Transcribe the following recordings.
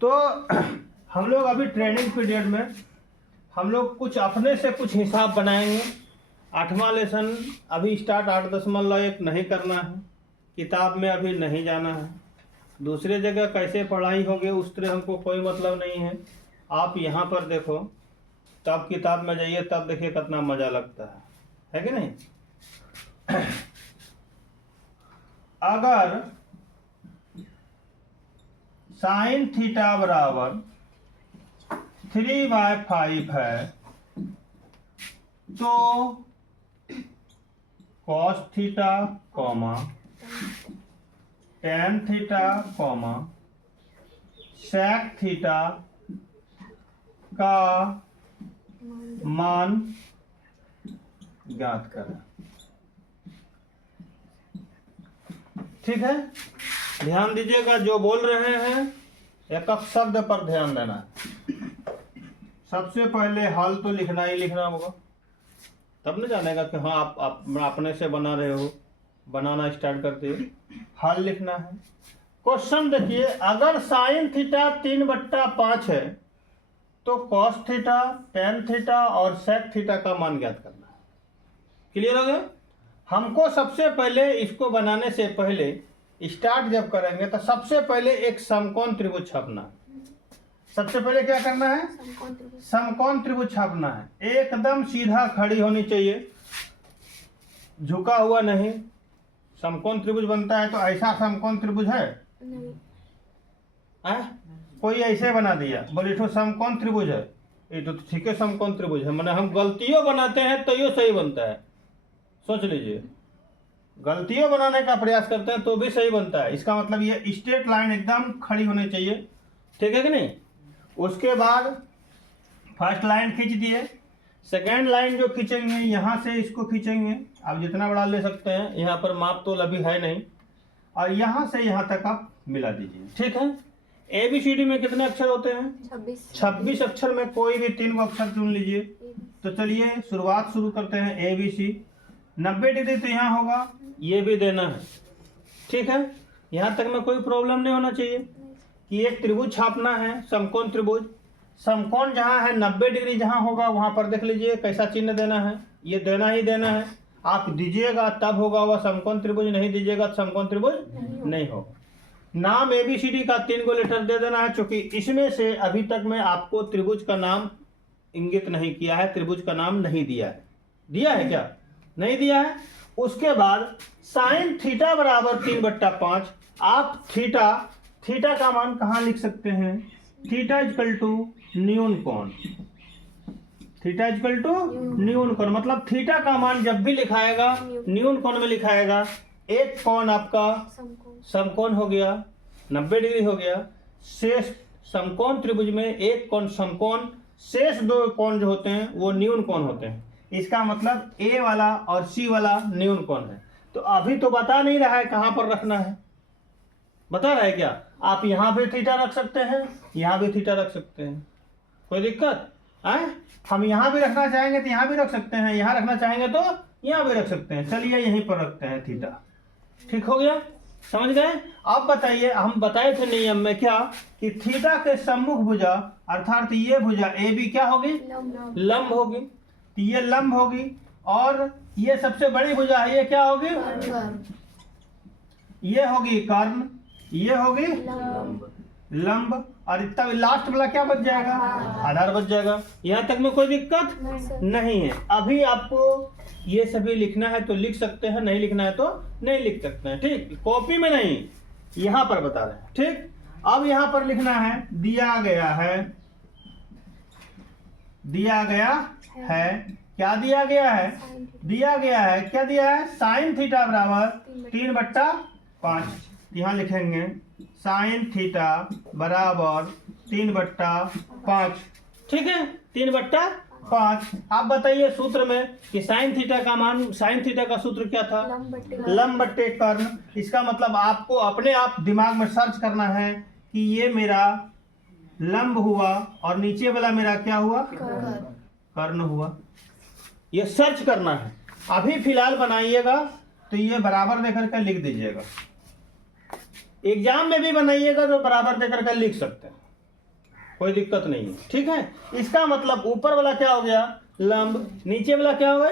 तो हम लोग अभी ट्रेनिंग पीरियड में हम लोग कुछ अपने से कुछ हिसाब बनाएंगे। 8वां लेसन अभी स्टार्ट 8.1 नहीं करना है, किताब में अभी नहीं जाना है, दूसरे जगह कैसे पढ़ाई होगी उस तरह हमको कोई मतलब नहीं है। आप यहाँ पर देखो, तब किताब में जाइए, तब देखिए कितना मज़ा लगता है कि नहीं। अगर साइन थीटा बराबर 3/5 है तो cos theta comma tan theta comma sec theta का मान ज्ञात करें। ठीक है, ध्यान दीजिएगा, जो बोल रहे हैं एक एक शब्द पर ध्यान देना है। सबसे पहले हल तो लिखना ही लिखना होगा, तब न जानेगा कि हाँ आप अपने से बना रहे हो। बनाना स्टार्ट करते हो, हल लिखना है। क्वेश्चन देखिए, अगर साइन थीटा 3/5 है तो कॉस थीटा, टेन थीटा और सेक थीटा का मान ज्ञात करना है। क्लियर हो गया। हमको सबसे पहले इसको बनाने से पहले स्टार्ट जब करेंगे तो सबसे पहले एक समकोण त्रिभुज छापना है। सबसे पहले क्या करना है? समकोण त्रिभुज छापना है। एकदम सीधा खड़ी होनी चाहिए, झुका हुआ नहीं। समकोण त्रिभुज बनता है तो ऐसा समकोण त्रिभुज है नहीं। कोई ऐसे बना दिया, बोले तो समकोण त्रिभुज है, ये तो ठीक है समकोण त्रिभुज है। मैंने हम गलतियों बनाते हैं तो ये सही बनता है। सोच लीजिए, गलतियों बनाने का प्रयास करते हैं तो भी सही बनता है। इसका मतलब ये स्ट्रेट लाइन एकदम खड़ी होनी चाहिए, ठीक है कि नहीं। उसके बाद फर्स्ट लाइन खींच दिए, सेकेंड लाइन जो खींचेंगे यहाँ से इसको खींचेंगे। आप जितना बड़ा ले सकते हैं, यहाँ पर माप तो अभी है नहीं, और यहाँ से यहाँ तक आप मिला दीजिए। ठीक है। ABCD में कितने अक्षर होते हैं? 26 अक्षर में कोई भी 3 अक्षर चुन लीजिए। तो चलिए शुरुआत शुरू करते हैं। ABC 90 डिग्री तो यहाँ होगा, ये भी देना है। ठीक है, यहाँ तक में कोई प्रॉब्लम नहीं होना चाहिए कि एक त्रिभुज छापना है, समकोण त्रिभुज। समकोण जहाँ है 90 डिग्री जहाँ होगा वहाँ पर देख लीजिए कैसा चिन्ह देना है। ये देना ही देना है, आप दीजिएगा तब होगा वह समकोण त्रिभुज, नहीं दीजिएगा तो समकोण त्रिभुज नहीं होगा। नाम ABCD का 3 गो लेटर दे देना है, क्योंकि इसमें से अभी तक मैं आपको त्रिभुज का नाम इंगित नहीं किया है, त्रिभुज का नाम नहीं दिया है। दिया है क्या? नहीं दिया है। उसके बाद साइन थीटा बराबर 3/5। आप थीटा का मान कहाँ लिख सकते हैं? थीटा इक्वल टू न्यून कोण। थीटा इक्वल टू न्यून कोण, मतलब थीटा का मान जब भी लिखाएगा न्यून कोण में लिखाएगा। एक कोण आपका समकोण हो गया, 90 डिग्री हो गया। शेष समकोण त्रिभुज में एक कोण समकोण, शेष 2 कोण जो होते हैं वो न्यून कोण होते हैं। इसका मतलब A वाला और C वाला न्यून कोण है। तो अभी तो बता नहीं रहा है कहाँ पर रखना है, बता रहा है क्या? आप यहाँ भी थीटा रख सकते हैं, यहाँ भी थीटा रख सकते हैं, कोई दिक्कत है? हम यहाँ भी रखना चाहेंगे तो यहाँ भी रख सकते हैं, यहाँ रखना चाहेंगे तो यहाँ भी रख सकते हैं। चलिए यहीं पर रखते हैं थीटा। ठीक हो गया, समझ गए? अब बताइए, हम बताए थे नियम में क्या कि थीटा के सम्मुख भुजा अर्थात ये भुजा AB क्या होगी? लंब होगी। तो ये लंब होगी, और ये सबसे बड़ी भुजा है, ये क्या होगी? ये होगी कर्ण, ये होगी लंब, और तब लास्ट वाला क्या बच जाएगा? आधार बच जाएगा। यहाँ तक में कोई दिक्कत नहीं है। अभी आपको ये सभी लिखना है तो लिख सकते हैं, नहीं लिखना है तो नहीं लिख सकते हैं। ठीक, कॉपी में नहीं, यहाँ पर बता रहे हैं। ठीक, अब यहाँ पर लिखना है दिया गया है क्या दिया गया है? दिया गया है क्या दिया है? साइन थीटा बराबर 3/5। यहाँ लिखेंगे साइन थीटा बराबर 3/5। ठीक है, 3/5। आप बताइए सूत्र में कि साइन थीटा का मान, साइन थीटा का सूत्र क्या था? लंब बट्टे कर्ण। इसका मतलब आपको अपने आप दिमाग में सर्च करना है कि ये मेरा लंब हुआ और नीचे वाला मेरा क्या हुआ? कर्ण हुआ। ये सर्च करना है। अभी फिलहाल बनाइएगा तो ये बराबर देकर के लिख दीजिएगा। एग्जाम में भी बनाइएगा तो बराबर देकर के लिख सकते हैं। कोई दिक्कत नहीं है, ठीक है। इसका मतलब ऊपर वाला क्या हो गया, लंब, नीचे वाला क्या हो गया,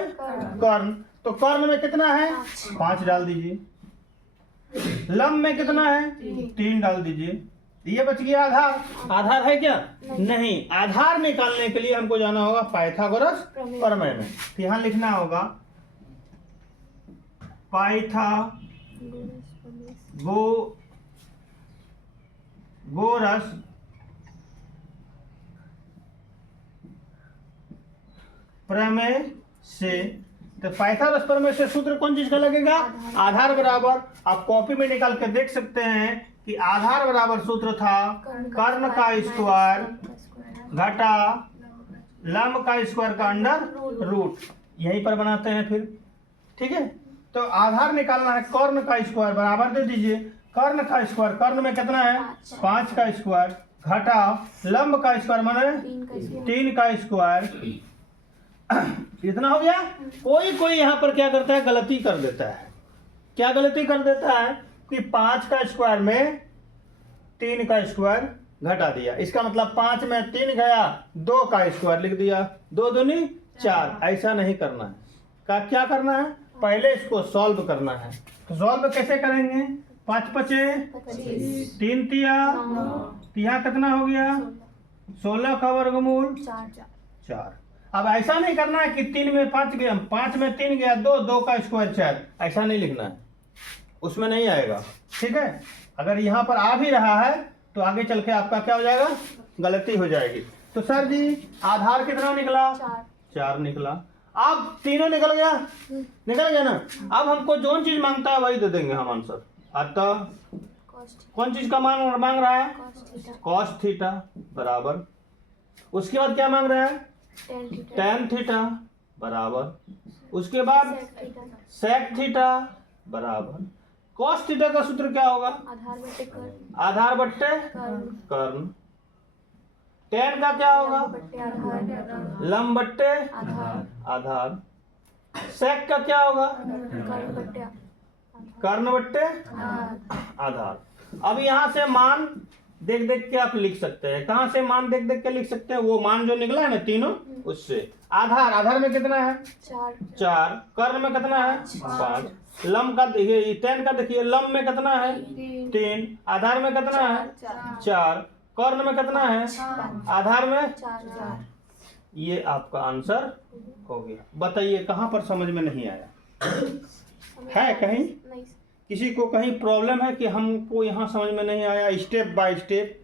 कर्ण। तो कर्ण में कितना है, 5 डाल दीजिए। लंब में कितना है, 3 डाल दीजिए। ये बच गया आधार। आधार है क्या, नहीं। आधार निकालने के लिए हमको जाना होगा पाइथागोरस प्रमेय में। तो यहाँ लिखना होगा पाइथागोरस प्रमेय से। तो पाइथागोरस प्रमेय से सूत्र कौन चीज का लगेगा, आधार बराबर। आप कॉपी में निकाल के देख सकते हैं कि आधार बराबर सूत्र था कर्ण का स्क्वायर घटा लंब का स्क्वायर का अंडर रूट। यहीं पर बनाते हैं फिर, ठीक है। तो आधार निकालना है, कर्ण का स्क्वायर बराबर दे दीजिए कर्ण का स्क्वायर, कर्ण में कितना है 5 का स्क्वायर घटा लंब का स्क्वायर माने 3 का स्क्वायर। इतना हो गया। कोई यहाँ पर क्या करता है, गलती कर देता है। क्या गलती कर देता है कि 5 का स्क्वायर में 3 का स्क्वायर घटा दिया। इसका मतलब 5 में 3 गया, 2 का स्क्वायर लिख दिया, 2 दूनी 4। ऐसा नहीं करना है। क्या करना है, पहले इसको सॉल्व करना है। तो सॉल्व कैसे करेंगे, 5 पचे 3 तिया, यहाँ कितना हो गया 16 का वर्गमूल 4। अब ऐसा नहीं करना है कि 3 में 5 गया, 5 में 3 गया 2, 2 का स्क्वायर 4। ऐसा नहीं लिखना है, उसमें नहीं आएगा, ठीक है। अगर यहाँ पर आ भी रहा है तो आगे चल के आपका क्या हो जाएगा, गलती हो जाएगी। तो सर जी आधार कितना निकला, 4 निकला। अब तीनों निकल गया ना। अब हमको जो चीज मांगता है वही दे देंगे हम आंसर। अतः कौन चीज का मांग रहा है, कॉस थीटा बराबर, उसके बाद क्या मांग रहा है, टेन थीटा बराबर, उसके बाद सेक थीटा बराबर। कॉस थीटा का सूत्र क्या होगा, आधार बट्टे कर्ण। टेन का क्या होगा, लंब बट्टे आधार। सेक का क्या होगा, कर्ण बट्टे आधार। अब यहाँ से मान देख देख के आप लिख सकते हैं। कहाँ से मान देख देख के लिख सकते हैं, वो मान जो निकला है ना तीनों उससे। आधार में कितना है 4, कर्ण में कितना है 5, लंब का देखिए, टेन का देखिए, लंब में कितना है 3, आधार में कितना है 4, कर्ण में कितना है आधार में 4। ये आपका आंसर हो गया। बताइए कहाँ पर समझ में नहीं आया है, कहीं किसी को कहीं प्रॉब्लम है कि हमको यहाँ समझ में नहीं आया। स्टेप बाय स्टेप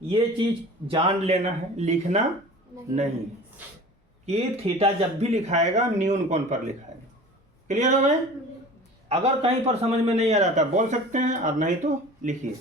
ये चीज जान लेना है, लिखना नहीं कि थीटा जब भी लिखाएगा न्यून कोण पर लिखाएगा। क्लियर हो गए। अगर कहीं पर समझ में नहीं आ रहा था बोल सकते हैं, और नहीं तो लिखिए।